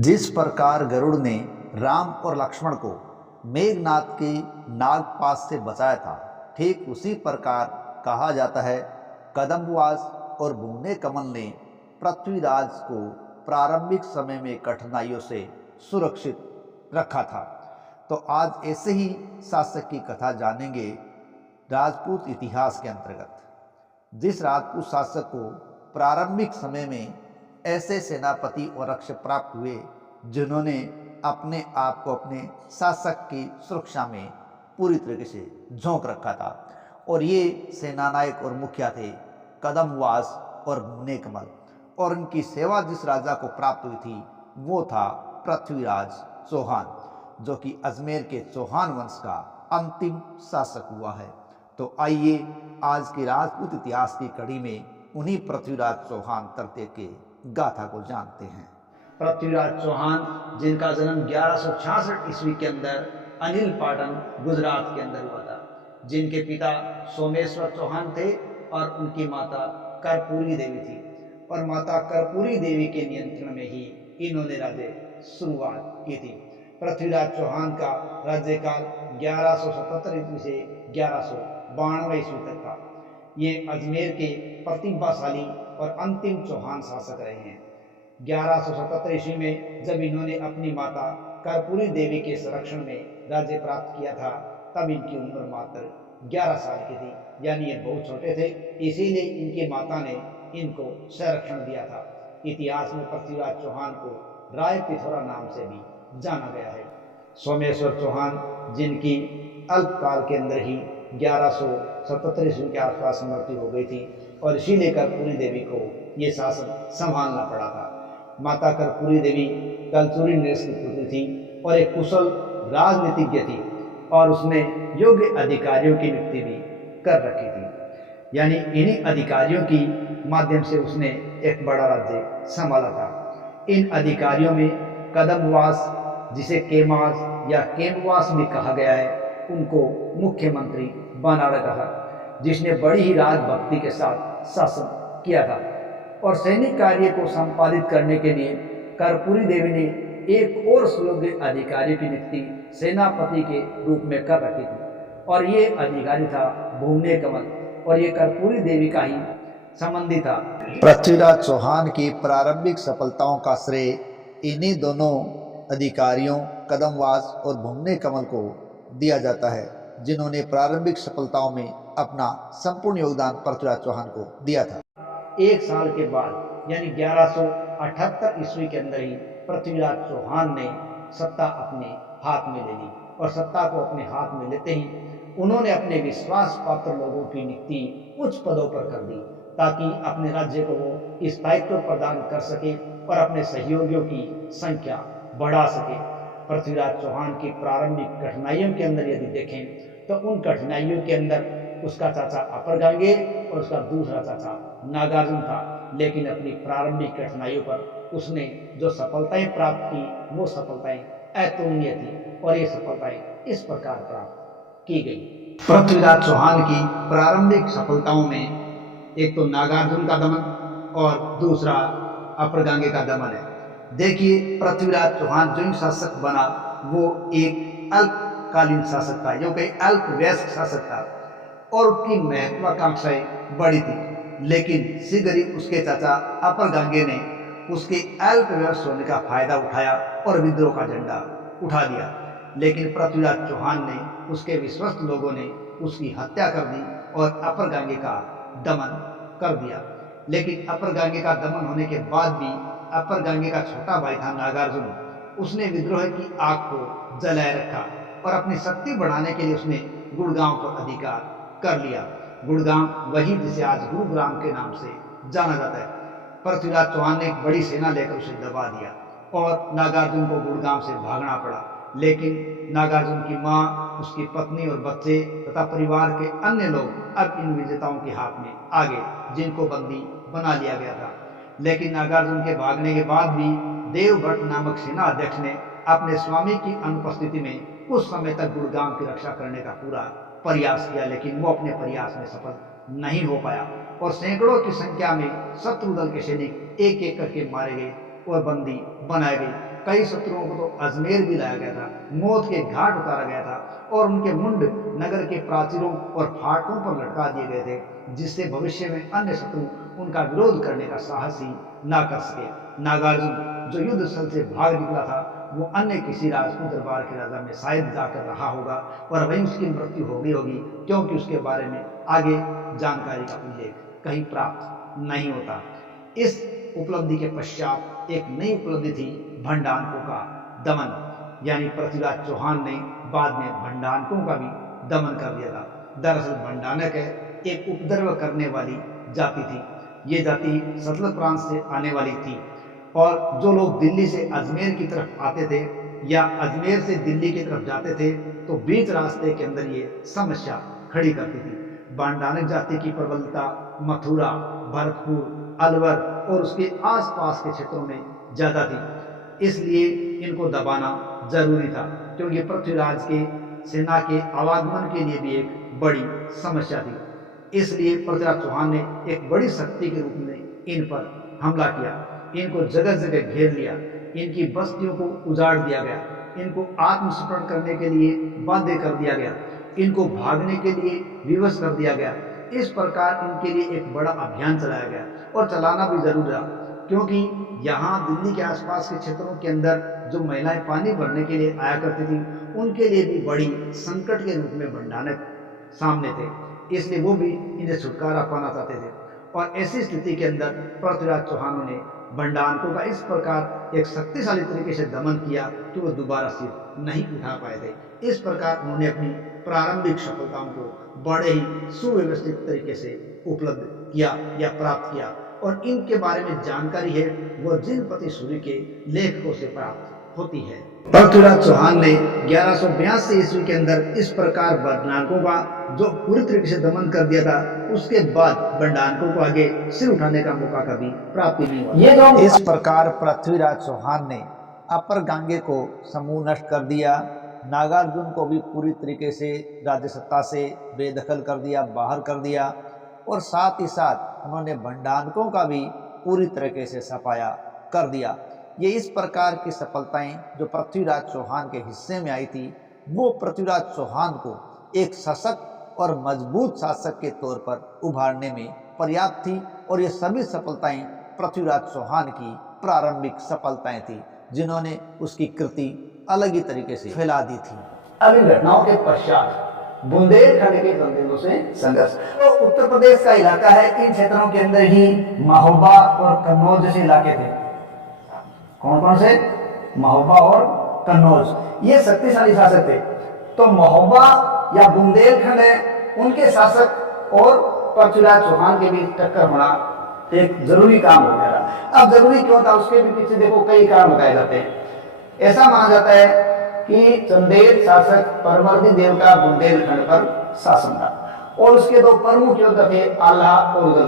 जिस प्रकार गरुड़ ने राम और लक्ष्मण को मेघनाद के नागपाश से बचाया था, ठीक उसी प्रकार कहा जाता है कदम्बवास और भुवने कमल ने पृथ्वीराज को प्रारंभिक समय में कठिनाइयों से सुरक्षित रखा था। तो आज ऐसे ही शासक की कथा जानेंगे राजपूत इतिहास के अंतर्गत। जिस राजपूत शासक को प्रारंभिक समय में ऐसे सेनापति और रक्षक प्राप्त हुए जिन्होंने अपने आप को अपने शासक की सुरक्षा में पूरी तरीके से झोंक रखा था, और ये सेनानायक और मुखिया थे कदम्बवास और भुवने कमल। और उनकी सेवा जिस राजा को प्राप्त हुई थी वो था पृथ्वीराज चौहान, जो कि अजमेर के चौहान वंश का अंतिम शासक हुआ है। तो आइए आज के राजपूत इतिहास की कड़ी में उन्हीं पृथ्वीराज चौहान तरते के गाथा को जानते हैं। पृथ्वीराज चौहान, जिनका जन्म 1166 ईस्वी के अंदर अनिल पाटन गुजरात के अंदर हुआ था, जिनके पिता सोमेश्वर चौहान थे और उनकी माता कर्पूरी देवी थी, और माता कर्पूरी देवी के नियंत्रण में ही इन्होंने राज्य शुरुआत की थी। पृथ्वीराज चौहान का राज्यकाल 1177 ईस्वी से 1192 ईस्वी तक था। ये अजमेर के प्रतिभाशाली और अंतिम चौहान शासक रहे हैं। 1177 ईस्वी में जब इन्होंने अपनी माता कर्पूरी देवी के संरक्षण में राज्य प्राप्त किया था, तब इनकी उम्र मात्र 11 साल की थी, यानी ये बहुत छोटे थे। इसीलिए इनकी माता ने इनको संरक्षण दिया था। इतिहास में पृथ्वीराज चौहान को राय पिथौरा नाम से भी जाना गया है। सोमेश्वर चौहान, जिनकी अल्पकाल के अंदर ही 1177 ईस्वी के आसपास मृत्यु हो गई थी, और इसीलिए कर्पूरी देवी को ये शासन संभालना पड़ा था। माता कर्पूरी देवी कलचुरी नृत्य की पुत्री थी और एक कुशल राजनीतिज्ञ थी, और उसने योग्य अधिकारियों की नियुक्ति भी कर रखी थी, यानी इन्हीं अधिकारियों की माध्यम से उसने एक बड़ा राज्य संभाला था। इन अधिकारियों में कदम्बवास, जिसे केमास या केमवास भी कहा गया है, उनको मुख्यमंत्री बना रखा था, जिसने बड़ी ही राजभक्ति के साथ शासन किया था। और सैनिक कार्य को संपादित करने के लिए कर्पूरी देवी ने एक और सुयोग्य अधिकारी की नियुक्ति सेनापति के रूप में कर रखी थी, और ये अधिकारी था भुवने कमल, और ये कर्पूरी देवी का ही संबंधी था। पृथ्वीराज चौहान की प्रारंभिक सफलताओं का श्रेय इन्हीं दोनों अधिकारियों कदम्बवास और भुवने कमल को दिया जाता है, जिन्होंने प्रारंभिक सफलताओं में अपना संपूर्ण योगदान पृथ्वीराज चौहान को दिया था। एक साल के बाद यानी 1178 ईस्वी के अंदर ही पृथ्वीराज चौहान ने सत्ता अपने हाथ में ले ली, और सत्ता को अपने हाथ में लेते ही उन्होंने अपने विश्वास पात्र लोगों की नियुक्ति उच्च पदों पर कर दी, ताकि अपने राज्य को वो स्थायित्व प्रदान कर सके और अपने सहयोगियों की संख्या बढ़ा सके। पृथ्वीराज चौहान की प्रारंभिक कठिनाइयों के अंदर यदि देखें तो उन कठिनाइयों के अंदर उसका चाचा अपरगांगे और उसका दूसरा चाचा नागार्जुन था, लेकिन अपनी प्रारंभिक कठिनाइयों पर उसने जो सफलताएं प्राप्त की वो सफलताएं अतुलनीय थी, और ये सफलताएं इस प्रकार प्राप्त की गई। पृथ्वीराज चौहान की प्रारंभिक सफलताओं में एक तो नागार्जुन का दमन और दूसरा अपरगांगे का दमन है। देखिए, पृथ्वीराज चौहान जो शासक बना वो एक अल्पकालीन शासक था, जो कि अल्पवयस्क शासक था, और उसकी महत्वाकांक्षाएं बड़ी थी, लेकिन शीघ्र ही उसके चाचा अपरगांगे ने उसके अल्पवयस्क होने का फायदा उठाया और विद्रोह का झंडा उठा दिया। लेकिन पृथ्वीराज चौहान ने, उसके विश्वस्त लोगों ने उसकी हत्या कर दी और अपरगांगे का दमन कर दिया। लेकिन अपरगांगे का दमन होने के बाद भी अपरगांगे का छोटा भाई था नागार्जुन, उसने विद्रोह की आग को जलाए रखा और अपनी शक्ति बढ़ाने के लिए उसने गुड़गांव पर अधिकार कर लिया। गुड़गांव वही जिसे आज गुरुग्राम के नाम से जाना जाता है। पृथ्वीराज चौहान ने एक बड़ी सेना लेकर उसे दबा दिया और नागार्जुन को गुड़गांव से भागना पड़ा। लेकिन नागार्जुन की मां, उसकी पत्नी और बच्चे तथा परिवार के अन्य लोग अब इन विजेताओं के हाथ में आ गए, जिनको बंदी बना लिया गया था। लेकिन नागार्जुन के भागने के बाद भी देवभट्ट नामक सेना अध्यक्ष ने अपने स्वामी की अनुपस्थिति में कुछ समय तक गुड़गांव की रक्षा करने का पूरा प्रयास किया, लेकिन वो अपने प्रयास में सफल नहीं हो पाया, और सैकड़ों की संख्या में शत्रु दल के सैनिक एक एक करके मारे गए और बंदी बनाए गए। कई शत्रुओं को तो अजमेर भी लाया गया था, मौत के घाट उतारा गया था और उनके मुंड नगर के प्राचीरों और फाटकों पर लटका दिए गए थे, जिससे भविष्य में अन्य शत्रु उनका विरोध करने का साहस ही ना कर सके। नागार्जुन जो युद्ध स्थल से भाग निकला था, वो अन्य किसी राजपूत दरबार के राजा में शायद जाकर रहा होगा और वहीं उसकी मृत्यु हो गई होगी, क्योंकि उसके बारे में आगे जानकारी का उल्लेख कहीं प्राप्त नहीं होता। इस उपलब्धि के पश्चात एक नई उपलब्धि थी भंडारकों का दमन, यानी पृथ्वीराज चौहान ने बाद में भंडारकों का भी दमन कर दिया था। दरअसल भंडारक एक उपद्रव करने वाली जाति थी। ये जाति सतलज प्रांत से आने वाली थी और जो लोग दिल्ली से अजमेर की तरफ आते थे या अजमेर से दिल्ली की तरफ जाते थे, तो बीच रास्ते के अंदर ये समस्या खड़ी करती थी। भंडारक जाति की प्रबलता मथुरा, भरतपुर, अलवर और उसके आसपास के क्षेत्रों में ज्यादा थी, इसलिए इनको दबाना जरूरी था, क्योंकि पृथ्वीराज के सेना के आवागमन के लिए भी एक बड़ी समस्या थी। इसलिए पृथ्वीराज चौहान ने एक बड़ी शक्ति के रूप में इन पर हमला किया। इनको जगह जगह घेर लिया, इनकी बस्तियों को उजाड़ दिया गया, इनको आत्मसमर्पण करने के लिए बाध्य कर दिया गया, इनको भागने के लिए विवश कर दिया गया। इस प्रकार इनके लिए एक बड़ा अभियान चलाया गया और चलाना भी जरूर था, क्योंकि यहाँ दिल्ली के आसपास के क्षेत्रों के अंदर जो महिलाएं पानी भरने के लिए आया करती थी, उनके लिए भी बड़ी संकट के रूप में भंडारक सामने थे, इसलिए वो भी इन्हें छुटकारा पाना चाहते थे। और ऐसी स्थिति के अंदर पृथ्वीराज चौहान ने भंडारकों का इस प्रकार एक शक्तिशाली तरीके से दमन किया कि वो दोबारा सिर नहीं उठा पाए थे। इस प्रकार उन्होंने अपनी प्रारंभिक सफलताओं को बड़े ही सुव्यवस्थित तरीके से उपलब्ध किया या प्राप्त किया, और इनके बारे में जानकारी है वो जिनपति सूर्य के लेखकों से प्राप्त होती है। पृथ्वीराज चौहान ने 1182 ईस्वी के अंदर इस प्रकार भंडारकों का जो पूरी तरीके से दमन कर दिया था, उसके बाद भंडारकों को आगे सिर उठाने का मौका कभी प्राप्त नहीं हुआ। ये जो इस प्रकार पृथ्वीराज चौहान ने अपर गांगे को समूह नष्ट कर दिया, नागार्जुन को भी पूरी तरीके से राज्य सत्ता से बेदखल कर दिया, बाहर कर दिया, और साथ ही साथ उन्होंने भंडारकों का भी पूरी तरीके से सफाया कर दिया। ये इस प्रकार की सफलताएं जो पृथ्वीराज चौहान के हिस्से में आई थी, वो पृथ्वीराज चौहान को एक सशक्त और मजबूत शासक के तौर पर उभारने में पर्याप्त थी, और ये सभी सफलताएं पृथ्वीराज चौहान की प्रारंभिक सफलताएं थी, जिन्होंने उसकी कृति अलग ही तरीके से फैला दी थी। अब इन घटनाओं के पश्चात बुंदेलखंड के चंदेलों से संघर्ष। तो उत्तर प्रदेश का इलाका है, इन क्षेत्रों के अंदर ही महोबा और कन्नौज जैसे इलाके थे। कौन कौन से? महोबा और कन्नौज, ये शक्तिशाली शासक थे। तो महोबा या बुंदेलखंड है, उनके शासक और पृथ्वीराज चौहान के बीच टक्कर होना एक जरूरी काम हो गया था। अब जरूरी क्यों था, उसके भी पीछे देखो कई कारण बताए जाते हैं। ऐसा माना जाता है कि चंदेल शासक परमर्दी देव का बुंदेलखंड पर शासन था, और उसके दो प्रमुख योद्धा थे आल्हा और उदल।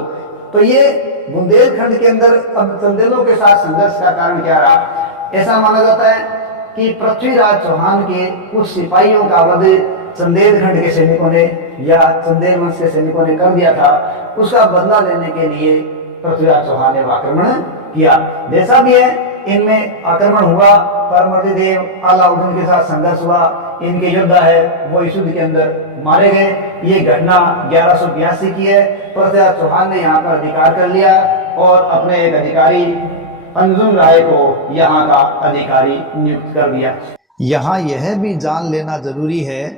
तो ये बुंदेलखंड के अंदर अब चंदेलों के साथ संघर्ष का कारण क्या रहा? ऐसा माना जाता है कि पृथ्वीराज चौहान के कुछ सिपाहियों का वध चंदेलखंड के सैनिकों ने या चंदेल वंश के सैनिकों ने कर दिया था। उसका बदला लेने के लिए पृथ्वीराज चौहान ने आक्रमण किया। जैसा भी है, इनमें आक्रमण हुआ, परमर्दी देव अलाउद्दीन के साथ संघर्ष हुआ, इनके योद्धा है वो इस युद्ध के अंदर मारे गए। ये घटना 1182 की है। पृथ्वीराज चौहान ने यहाँ पर अधिकार कर लिया और अपने एक अधिकारी अंजुम राय को यहाँ का अधिकारी नियुक्त कर दिया। यहाँ यह भी जान लेना जरूरी है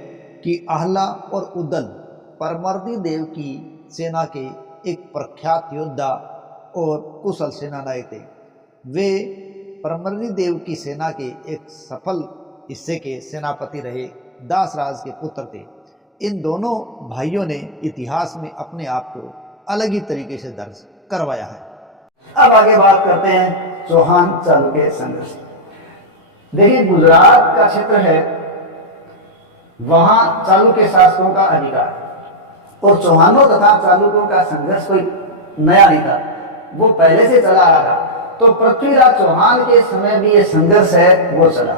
कि आल्हा और उदल परमर्दी देव की सेना के एक प्रख्यात योद्धा और कुशल सेनानायक थे। वे परमर्दी देव की सेना के एक सफल हिस्से के सेनापति रहे दासराज के पुत्र थे। इन दोनों भाइयों ने इतिहास में अपने आप को अलग ही तरीके से दर्ज करवाया है। अब आगे बात करते हैं चौहान चालुक्य संघर्ष। देखिए, गुजरात का क्षेत्र है, वहां चालुक्य शासकों का अधिकार, और चौहानों तथा चालुक्यों का संघर्ष कोई नया नहीं था, वो पहले से चला आ रहा था। तो पृथ्वीराज चौहान के समय भी ये संघर्ष है वो चला।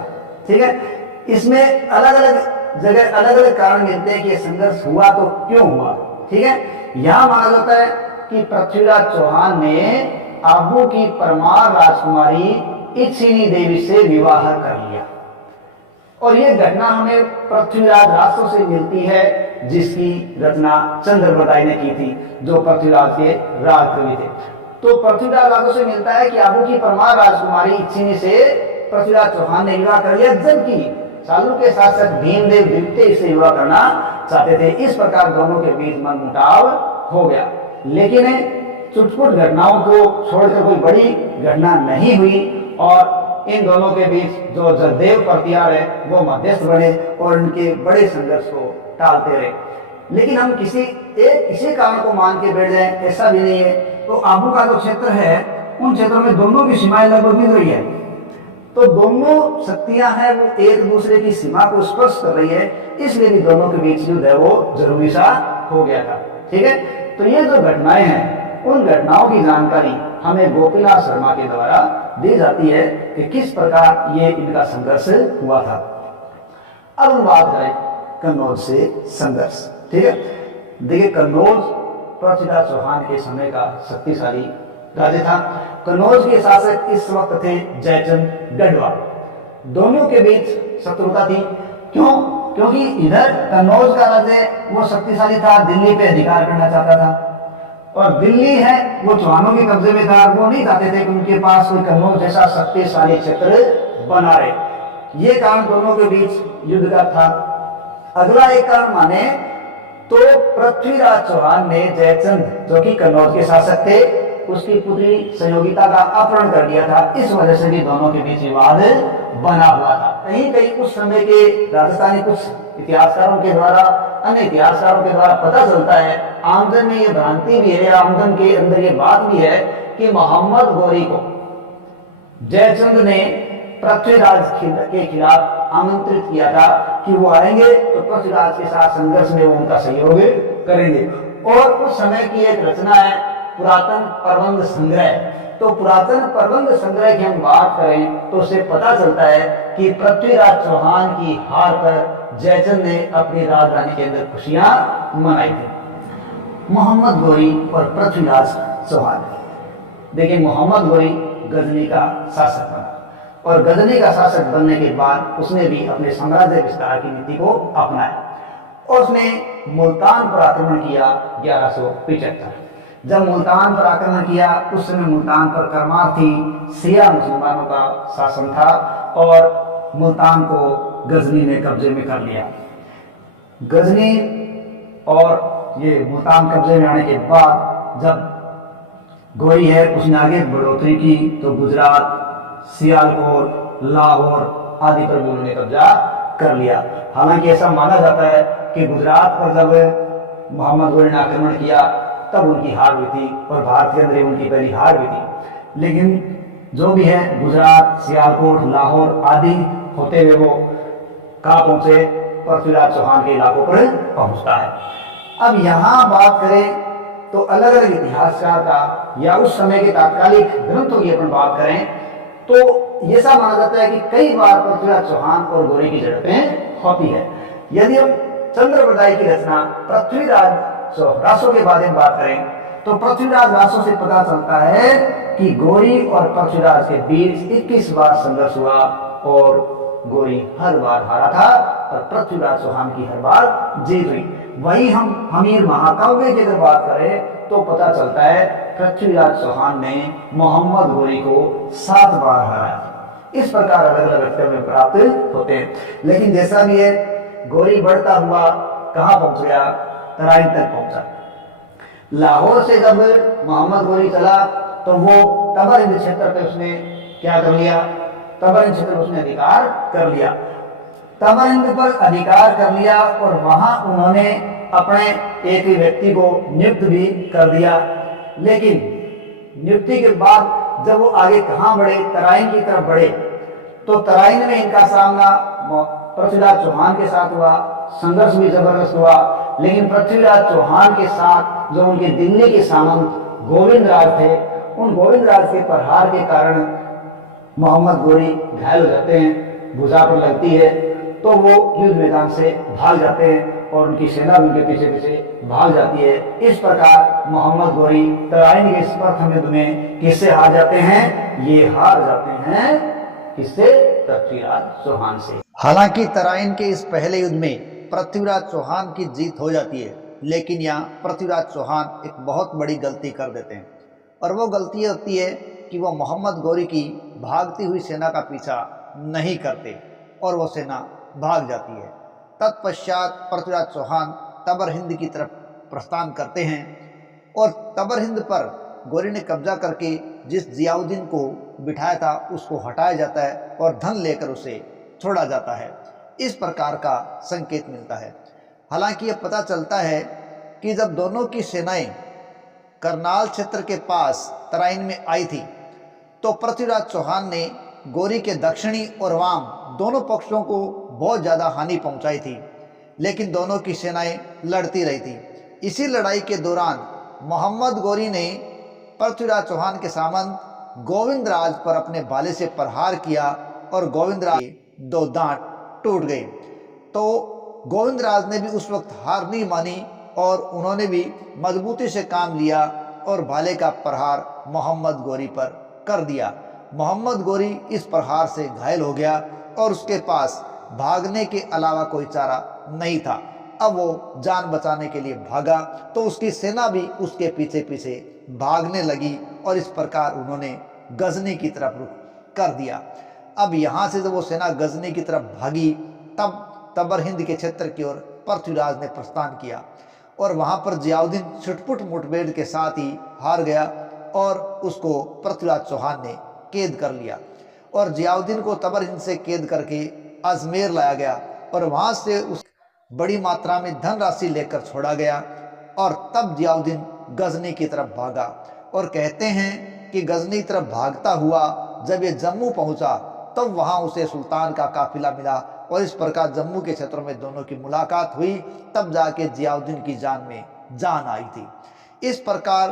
ठीक है, इसमें अलग अलग जगह अलग अलग कारण मिलते हैं कि ये संघर्ष हुआ तो क्यों हुआ। ठीक है, यहां माना जाता है कि पृथ्वीराज चौहान ने आबू की परमार राजकुमारी इच्छिनी देवी से विवाह कर लिया। और यह घटना हमें पृथ्वीराज रासो से मिलती है, जिसकी रचना चंद्रबरदाई ने की थी, जो पृथ्वीराज के राजकवि थे। तो पृथ्वीराज रासो से मिलता है कि आबू की परमार राजकुमारी इच्छिनी से पृथ्वीराज चौहान ने विवाह कर लिया, जबकि चालू के शासक भीमदेव द्वितीय इससे विवाह करना चाहते थे। इस प्रकार दोनों के बीच मनमुटाव हो गया। लेकिन चुटपुट घटनाओं को छोड़कर कोई बड़ी घटना नहीं हुई और इन दोनों के बीच जो जगदेव प्रतिहार है वो मध्यस्थ बने और इनके बड़े संघर्ष को टालते रहे। लेकिन हम किसी कारण को मान के बैठ जाएं, ऐसा भी नहीं है। तो आबू का जो क्षेत्र है, उन क्षेत्रों में दोनों की सीमाएं लगभग मिल रही है। तो दोनों शक्तियां हैं वो एक दूसरे की सीमा को स्पर्श कर रही है, इसलिए भी दोनों के बीच युद्ध है वो जरूरी सा हो गया था। ठीक है, तो ये जो घटनाएं हैं, उन घटनाओं की जानकारी हमें गोपीनाथ शर्मा के द्वारा दी जाती है कि किस प्रकार ये इनका संघर्ष हुआ था। अब हम बात करें कन्नौज से संघर्ष। ठीक है, देखिए कन्नौज पृथ्वीराज चौहान के समय का शक्तिशाली राज्य था। कन्नौज के शासक इस वक्त थे जयचंद गढ़वा। दोनों के बीच शत्रुता थी। क्यों? क्योंकि इधर कन्नौज का राज्य वो शक्तिशाली था, दिल्ली पे अधिकार करना चाहता था, और दिल्ली है वो चौहानों के कब्जे में था। वो नहीं चाहते थे कि उनके पास कोई कन्नौज जैसा शक्तिशाली क्षेत्र बना रहे। ये कारण दोनों के बीच युद्ध का था। अगला एक कारण माने तो पृथ्वीराज चौहान ने जयचंद, जो कि कन्नौज के शासक थे, उसकी पुत्री संयोगिता का अपहरण कर दिया था। इस वजह से भी दोनों के बीच विवाद बना हुआ था। कहीं कहीं उस समय के राजस्थानी कुछ इतिहासकारों के द्वारा, अन्य इतिहासकारों के द्वारा पता चलता है, आमदन में ये भ्रांति भी है, आमदन के अंदर ये बात भी है कि मोहम्मद गौरी को जयचंद ने पृथ्वीराज के खिलाफ आमंत्रित किया था कि वो आएंगे तो पृथ्वीराज के साथ संघर्ष में वो उनका सहयोग करेंगे। और उस समय की एक रचना है पुरातन प्रबंध संग्रह। तो पुरातन प्रबंध संग्रह की हम बात करें तो उससे पता चलता है कि पृथ्वीराज चौहान की हार पर जयचंद ने अपनी राजधानी के अंदर खुशियां मनाई थी। मोहम्मद गौरी और पृथ्वीराज चौहान, देखिए मोहम्मद गौरी गजनी का शासक बना, और गजनी का शासक बनने के बाद उसने भी अपने साम्राज्य विस्तार की नीति को अपनाया और उसने मुल्तान पर आक्रमण किया 1175। जब मुल्तान पर आक्रमण किया उस समय मुल्तान पर करमार्थी शिया मुसलमानों का शासन था और मुल्तान को गजनी ने कब्जे में कर लिया। गजनी और ये मुल्तान कब्जे में आने के बाद जब गौरी है उसने आगे बढ़ोतरी की तो गुजरात, सियालकोट, लाहौर आदि पर भी उन्होंने कब्जा कर लिया। हालांकि ऐसा माना जाता है कि गुजरात पर जब मोहम्मद गौरी ने आक्रमण किया तब उनकी हार हुई थी और भारत के अंदर उनकी पहली हार हुई थी। लेकिन जो भी है गुजरात, सियालकोट, लाहौर आदि होते हुए वो कहाँ पहुंचे? पृथ्वीराज चौहान के इलाकों पर पहुंचता है। अब यहाँ बात करें तो अलग अलग इतिहासकार का या उस समय के तात्कालिक ग्रंथों की अपन बात करें तो ऐसा माना जाता है कि कई बार पृथ्वीराज चौहान और गौरी की झड़पें होती है। यदि हम चंद्रबरदाई की रचना पृथ्वीराज रासो के बारे में बात करें तो पृथ्वीराज रासो से पता चलता है कि गौरी और पृथ्वीराज के बीच 21 बार संघर्ष हुआ और गौरी हर बार हारा था और पृथ्वीराज चौहान की हर बार जीत हुई। वही हम हमीर महाकाव्य की अगर बात करें तो पता चलता है पृथ्वीराज चौहान ने मोहम्मद गौरी को 7 बार हराया। इस प्रकार अलग अलग रचना में प्राप्त होते हैं। लेकिन जैसा भी है गौरी बढ़ता हुआ कहाँ पहुंच गया? तराइन तक पहुंचा। लाहौर से जब मोहम्मद गौरी चला तो वो तबरिंद क्षेत्र पे उसने क्या कर लिया? तबरिंद क्षेत्र पर उसने अधिकार कर लिया। तबरिंद पर अधिकार कर लिया और वहां उन्होंने अपने एक व्यक्ति को नियुक्त भी कर दिया। लेकिन नियुक्ति के बाद जब वो आगे कहां बढ़े? तराइन की तरफ बढ़े तो तराइन में इनका सामना पृथ्वीराज चौहान के साथ हुआ। संघर्ष भी जबरदस्त हुआ। लेकिन पृथ्वीराज चौहान के साथ जो उनके दिल्ली के सामंत गोविंद राज थे, उन गोविंद राज के प्रहार के कारण मोहम्मद गौरी घायल हो जाते हैं, भुजा पर लगती है तो वो युद्ध मैदान से भाग जाते हैं और उनकी सेना भी उनके पीछे पीछे भाग जाती है। इस प्रकार मोहम्मद गौरी तराइन के इस प्रथम युद्ध में किससे हार जाते हैं? ये हार जाते हैं किससे? पृथ्वीराज चौहान से। हालांकि तराइन के इस पहले युद्ध में पृथ्वीराज चौहान की जीत हो जाती है, लेकिन यहाँ पृथ्वीराज चौहान एक बहुत बड़ी गलती कर देते हैं, और वो गलती ये होती है कि वो मोहम्मद गौरी की भागती हुई सेना का पीछा नहीं करते और वो सेना भाग जाती है। तत्पश्चात पृथ्वीराज चौहान तबर हिंद की तरफ प्रस्थान करते हैं और तबर हिंद पर गौरी ने कब्जा करके जिस जियाउद्दीन को बिठाया था उसको हटाया जाता है और धन लेकर उसे छोड़ा जाता है। इस प्रकार का संकेत मिलता है। हालांकि यह पता चलता है कि जब दोनों की सेनाएं करनाल क्षेत्र के पास तराइन में आई थी तो पृथ्वीराज चौहान ने गौरी के दक्षिणी और वाम दोनों पक्षों को बहुत ज़्यादा हानि पहुंचाई थी, लेकिन दोनों की सेनाएं लड़ती रही थी। इसी लड़ाई के दौरान मोहम्मद गौरी ने पृथ्वीराज चौहान के सामंत गोविंदराज पर अपने भाले से प्रहार किया और गोविंदराज के दो दांत टूट गए। तो गोविंदराज ने भी उस वक्त हार नहीं मानी और उन्होंने भी मजबूती से काम लिया और भाले का प्रहार मोहम्मद गौरी पर कर दिया। मोहम्मद गौरी इस प्रहार से घायल हो गया और उसके पास भागने के अलावा कोई चारा नहीं था। अब वो जान बचाने के लिए भागा तो उसकी सेना भी उसके पीछे पीछे भागने लगी और इस प्रकार उन्होंने गजनी की तरफ रुख कर दिया। अब यहाँ से जब वो सेना गजनी की तरफ भागी तब तबर हिंद के क्षेत्र की ओर पृथ्वीराज ने प्रस्थान किया और वहाँ पर जियाउद्दीन छुटपुट मुठभेड़ के साथ ही हार गया और उसको पृथ्वीराज चौहान ने कैद कर लिया और जियाउद्दीन को तबर हिंद से कैद करके अजमेर लाया गया और वहाँ से उस बड़ी मात्रा में धनराशि लेकर छोड़ा गया और तब जियाउद्दीन गजनी की तरफ भागा। और कहते हैं कि गजनी की तरफ भागता हुआ जब ये जम्मू पहुंचा तब वहां उसे सुल्तान का काफिला मिला और इस प्रकार जम्मू के क्षेत्रों में दोनों की मुलाकात हुई, तब जाके जियाउद्दीन की जान में जान आई थी। इस प्रकार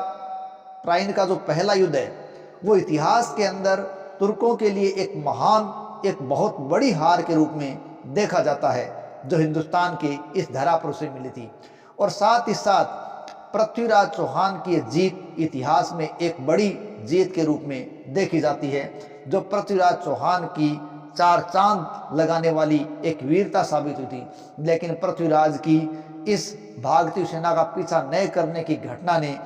तराइन का जो पहला युद्ध है वो इतिहास के अंदर तुर्कों के लिए एक महान, एक बहुत बड़ी हार के रूप में देखा जाता है जो हिंदुस्तान के इस धरा पर उसे मिली थी। और साथ ही साथ पृथ्वीराज चौहान की जीत इतिहास में एक बड़ी जीत के रूप में देखी जाती है, जो पृथ्वीराज चौहान की चार चांद लगाने वाली एक वीरता साबित हुई थी। लेकिन पृथ्वीराज की इस भागती सेना का पीछा न करने की घटना ने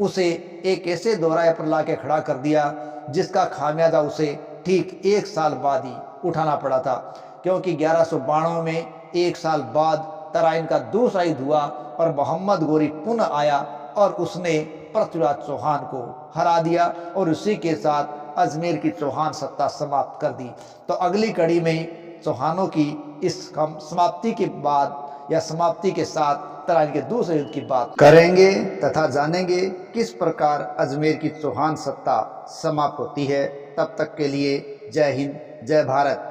उसे एक ऐसे दोराए पर लाके खड़ा कर दिया जिसका खामियाजा उसे ठीक 1 साल बाद ही उठाना पड़ा था, क्योंकि 1192 में 1 साल बाद तराइन का दूसरा युद्ध हुआ और मोहम्मद गौरी पुनः आया और उसने पृथ्वीराज चौहान को हरा दिया और उसी के साथ अजमेर की चौहान सत्ता समाप्त कर दी। तो अगली कड़ी में चौहानों की इस समाप्ति के बाद या समाप्ति के साथ तराइन के दूसरे युद्ध की बात करेंगे तथा जानेंगे किस प्रकार अजमेर की चौहान सत्ता समाप्त होती है। तब तक के लिए जय हिंद, जय भारत।